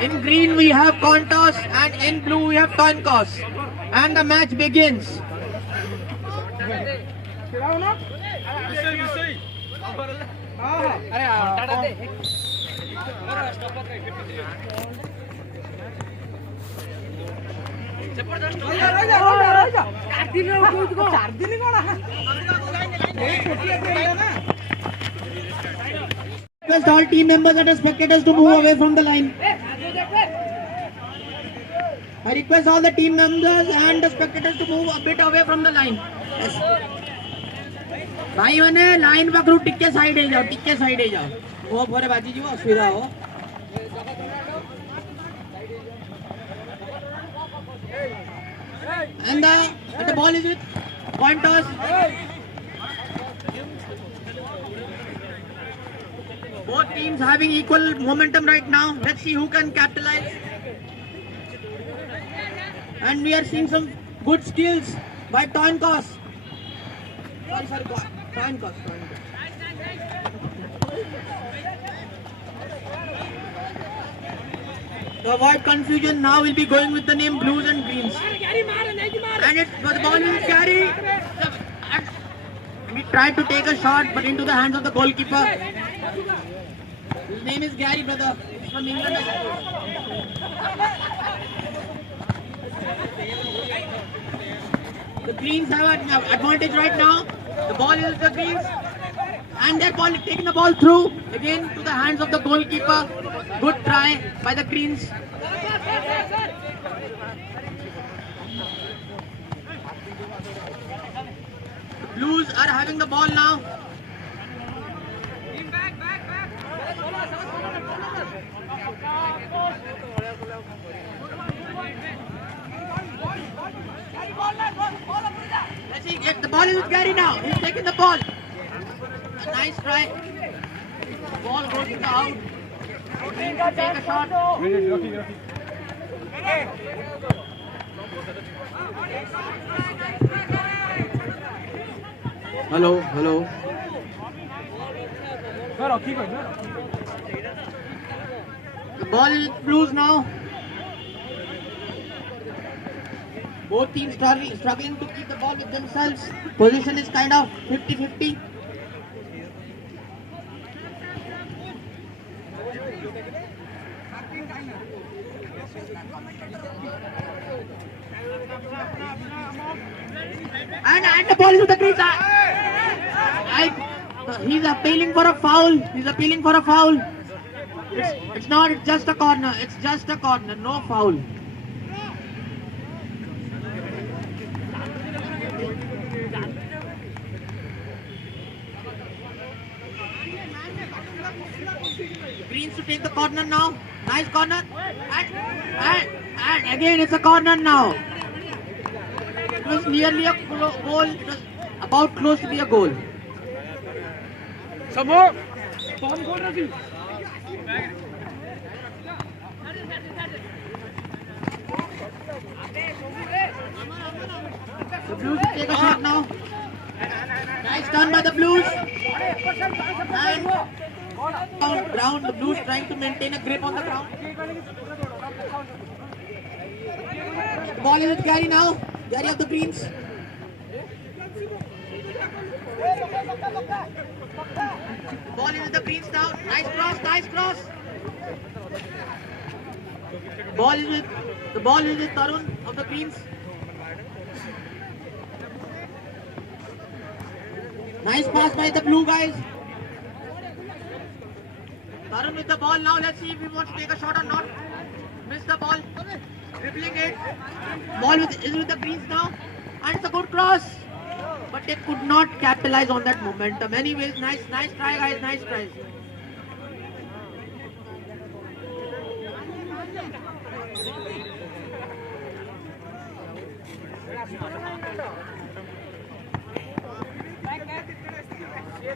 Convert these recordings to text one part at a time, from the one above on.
In green we have coin toss and in blue we have coin toss. And the match begins. Request all team members and spectators to move away from the line. I request all the team members and the spectators to move a bit away from the line. Yes. भाई मैंने line पकड़ू टिक्के side है जाओ वो भरे बाजी जी असुविधा हो and the ball is with coin toss. Both teams having equal momentum right now. Let's see who can capitalize. And we are seeing some good skills by coin toss. Coin toss. To avoid confusion, now we'll be going with the name blues and greens. And the ball is Gary. We tried to take a shot, but into the hands of the goalkeeper. His name is Gary, brother. He's from England. The greens have an advantage right now. The ball is the greens. And they're taking the ball through again to the hands of the goalkeeper. Good try by the greens. The blues are having the ball now. Let's see, the ball is with Gary now. He's taking the ball. A nice try. The ball goes to the out. Take a shot. Hello. The ball is with blues now. Both teams struggling to keep the ball with themselves. Position is kind of 50-50. And the ball is with the greens. He's appealing for a foul. It's not. It's just a corner. No foul. Greens to take the corner now. Nice corner. And again it's a corner now. It was nearly a goal. It was about close to be a goal. Some more. The Blues will take a shot now. Nice turn by the Blues. And ground. The Blues trying to maintain a grip on the ground. The ball is with Gary now. Gary of the Greens. Ball is with the Greens now. Nice cross. The ball is with Tarun of the Greens. Nice pass by the blue guys. Tarun with the ball now. Let's see if he wants to take a shot or not. Missed the ball. Dribbling it. Ball is with the Greens now. And it's a good cross. But they could not capitalize on that momentum. Anyways, nice try guys. Nice tries.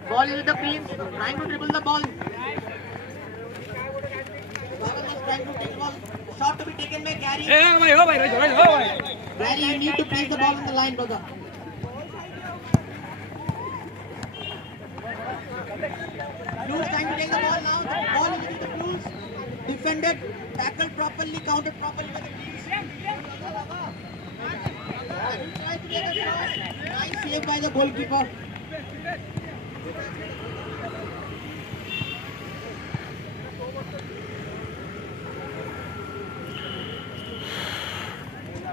Ball is with the greens, trying to dribble the ball. Bhagat is trying to take the ball. Shot to be taken by Gary. Gary, you need to place the ball on the line, brother. Blues trying to take the ball now. Ball is with the Blues. Defended, tackled properly, counted properly by the Blues. Try to take a shot. Nice save by the goalkeeper.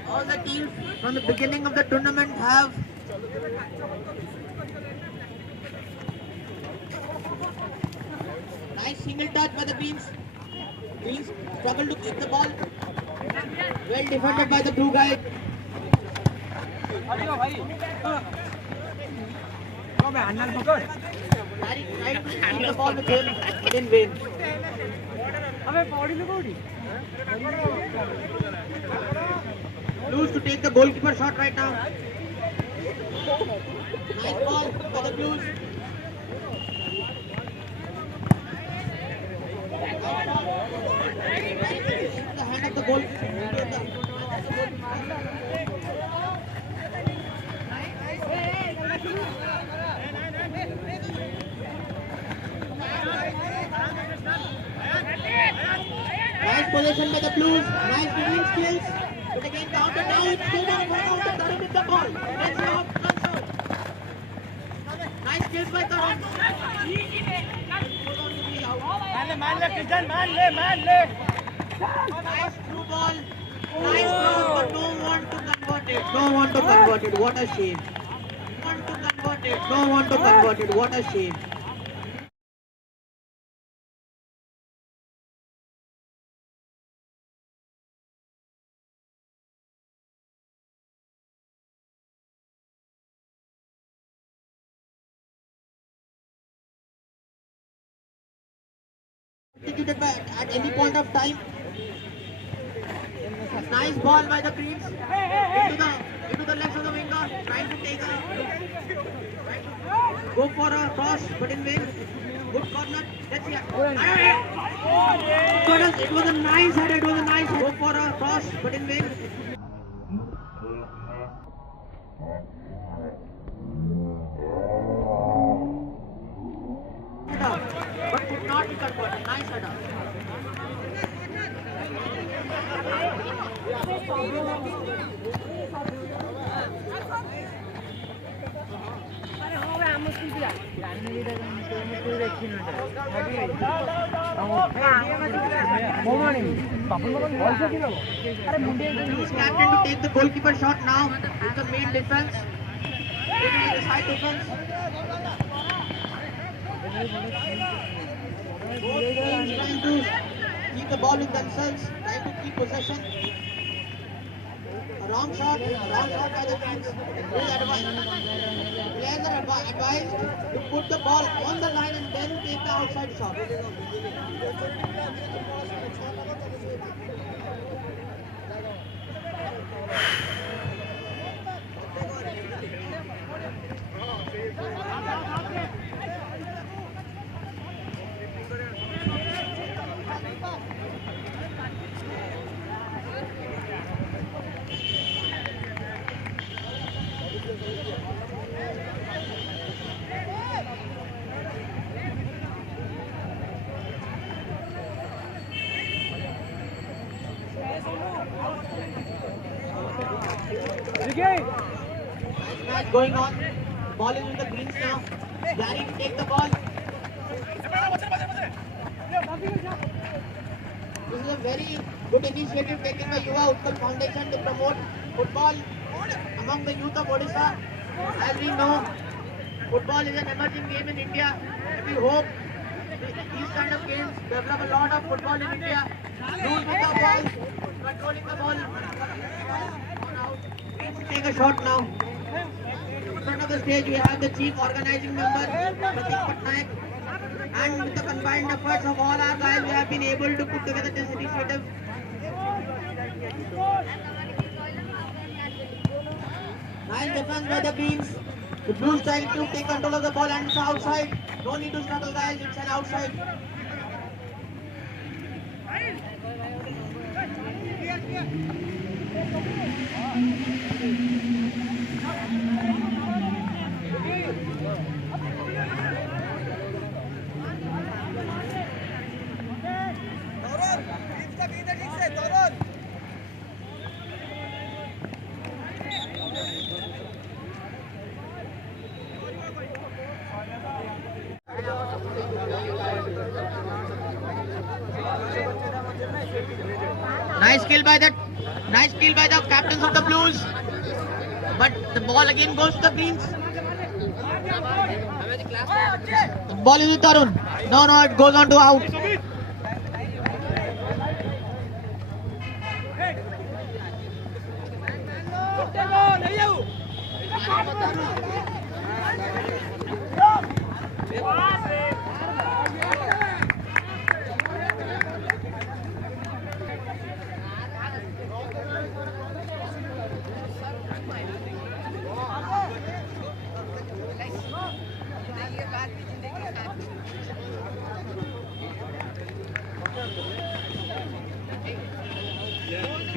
All the teams from the beginning of the tournament have nice single touch by the Beans. Beans struggle to keep the ball. Well defended by the blue guy. Harry tried to keep the ball with him, but in vain. Blues to take the goalkeeper shot right now. Nice ball by the Blues. The hand of the goalkeeper. Nice possession by the Blues. Nice dribbling skills. But again counter now. It's still not for counter. Tarun with the ball. Let's go. Nice skills by Tarun. Nice through ball. Nice cross, but no one to convert it. No one to convert it. What a shame. No one to convert it. No one to convert it. What a shame. Executed by at any point of time. Nice ball by the Greens into the legs of the winger, trying to take go for a cross, but in vain. Good corner. Let's see. It was a nice header. It was a nice header. Go for a cross, but in vain. But could not be converted. Nice header. Blues captain to take the goalkeeper shot now with the main defense. The side defense. Both teams trying to keep the ball with themselves, trying to keep possession. A wrong shot by the Greens. Players are advised to put the ball on the line and then take the outside shot. Match going on. Ball is with the Greens now. Gary to take the ball. This is a very good initiative taken by Yuva Utkal Foundation to promote football among the youth of Odisha. As we know, football is an emerging game in India. We hope these kind of games develop a lot of football in India. Lose with the ball, controlling the ball. Take a shot now. In front of the stage, we have the chief organizing member, Pratik Patnaik. And with the combined efforts of all our guys, we have been able to put together this initiative. Nice defense by the Greens. The Blues trying to take control of the ball and it's outside. No need to struggle, guys. It's an outside. Nice kill by the captains of the Blues. But the ball again goes to the Greens. The ball is with Tarun. No, it goes on to out.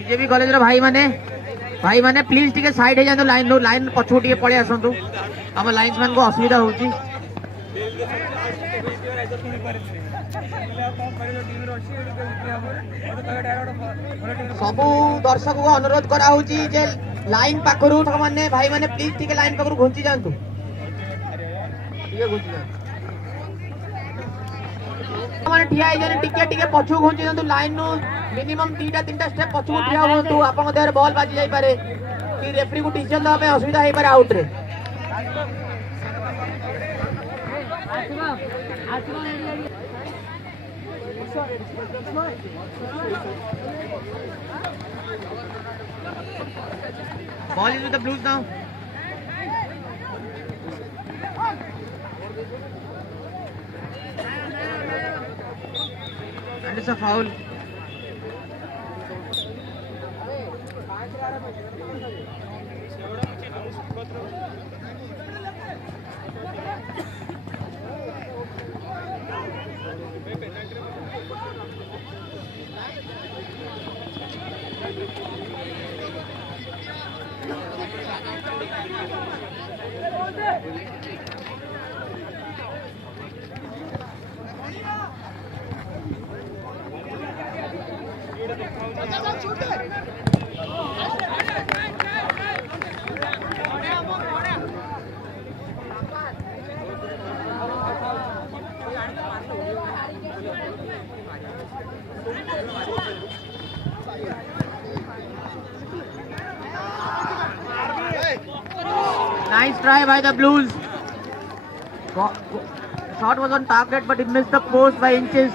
BJP college भाई माने please टिके side हो line पछू टिके पळे आसंतु हम linesman को असुविधा होची सबु दर्शक को अनुरोध करा होची जे लाइन पाखरु माने भाई माने प्लीज टिके लाइन पाखरु घुंची जांतु माने ठिया टिके पछू घुंची जांतु लाइन नु मिनिमम 2-3 स्टेप पछू ठिया होतु आपन देहर बॉल बाजी जाई पारे कि रेफरी को डिसीजन दबा में असुविधा हे पारे आउट रे ball is with the Blues now. And it's a foul. Nice try by the Blues. Shot was on target, but it missed the post by inches.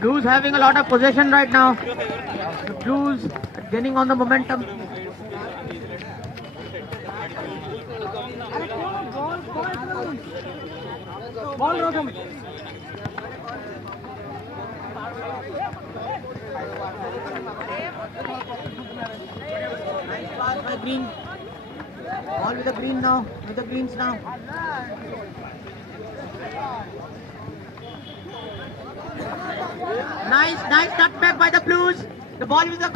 Blues having a lot of possession right now. The Blues gaining on the momentum. Ball rotam. Nice pass by Green. Ball with the Green now. With the Greens now. Nice cutback by the Blues. The ball with the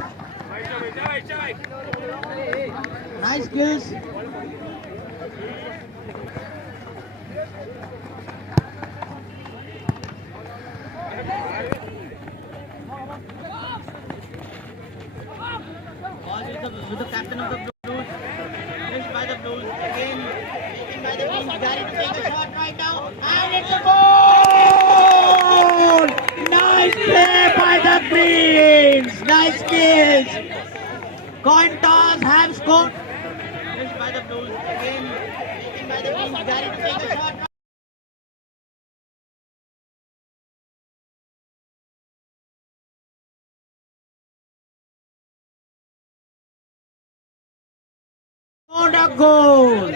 nice skills. With the captain of the Blues, finished by the Blues, again taken by the Greens, Gary to take a shot right now, and it's a goal! Nice play by the Greens, nice skills. Coin toss, have scored. Finished by the Blues, again taken by the Greens, Gary to take a shot. What a goal!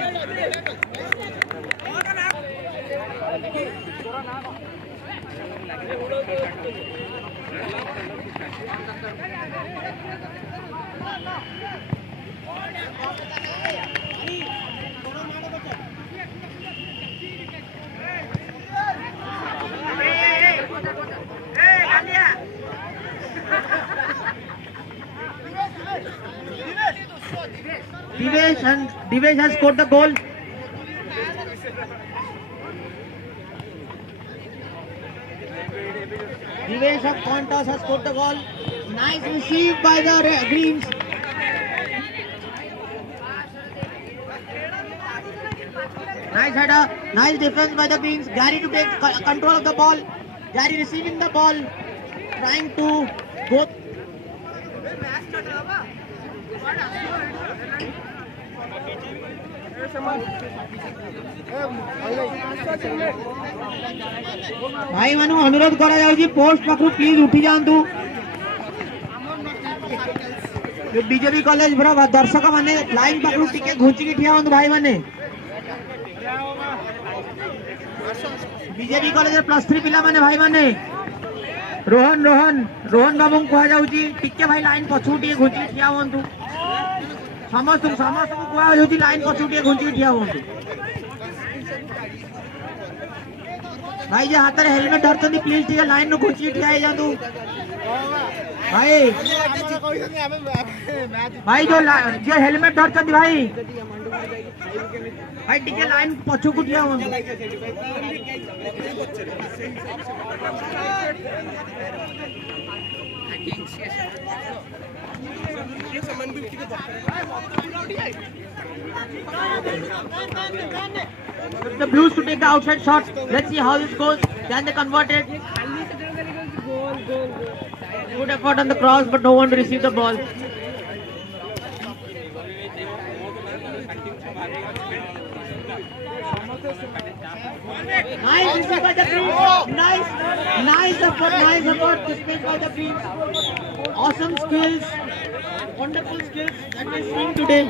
Divesh has scored the goal. Divesh of Qantas has scored the goal. Nice receive by the Greens. Nice header, nice defense by the Greens. Gary to take control of the ball. Gary receiving the ball, trying to go. भाई मानु अनुरोध करा जाउची post पाखु please उठी जांतु BJP college बरा दर्शक माने line पाखु टिके घुची की ठिया होंतु भाई माने बीजेपी कॉलेज +3 पिला माने भाई माने रोहन बाबू को जाउची टिके भाई लाइन पछु टिके घुची की ठिया होंतु समस्त को को जाउची लाइन पछु टिके घुची की ठिया होंतु भाई जे हाथ रे हेलमेट धरतनी प्लीज टिके लाइन नु घुची ठिया हे जांतु भाई जो हेलमेट धरतनी भाई टिके लाइन पछु को ठिया होंतु The Blues to take the outside shot. Let's see how this goes. Can they convert it? Good effort on the cross, but no one to receive the ball. Nice receive by the Greens. Nice effort. Displaced by the Greens. Awesome skills, wonderful skills that we're seeing today.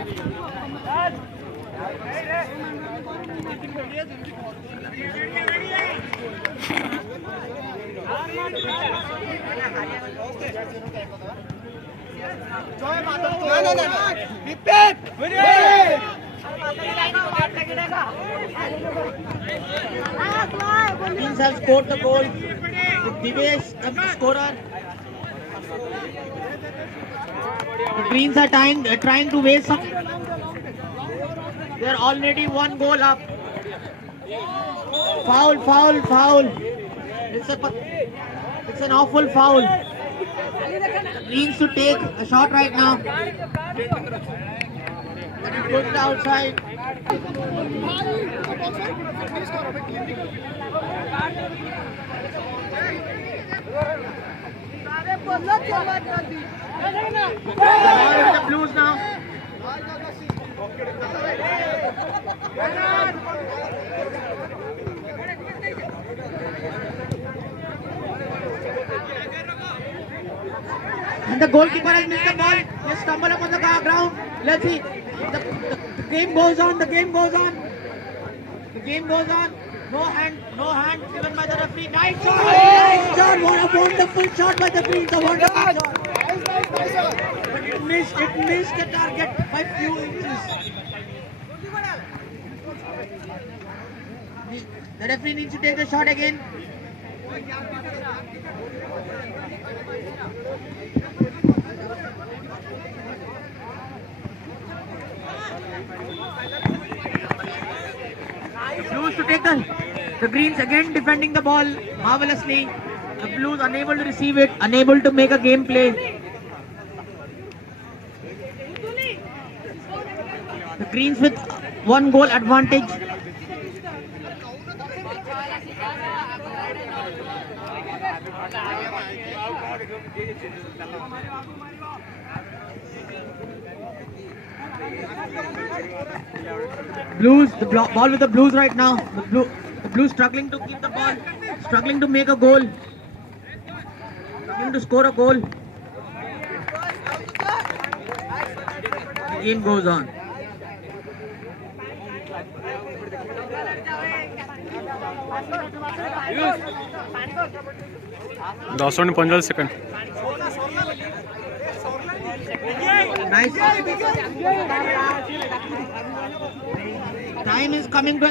Greens have scored the goal. Divesh, the scorer. The Greens are trying to waste some. They are already 1 goal up. Foul. It's an awful foul. Greens to take a shot right now. But it goes to the outside. The Blues now. And the goalkeeper has missed the ball. He stumbled upon the ground. Let's see. The game goes on. The game goes on. No hand given by the referee. Nice shot. What a wonderful shot by the Greens. A wonderful shot. But it missed the target by few inches. The referee needs to take the shot again. Blues to take the Greens again defending the ball marvelously. The Blues unable to receive it, unable to make a game play. The Greens with 1 goal advantage. Blues, the ball with the Blues right now. The Blues struggling to keep the ball, struggling to make a goal, struggling to score a goal. The game goes on. 10:15 Nice. Time is coming to an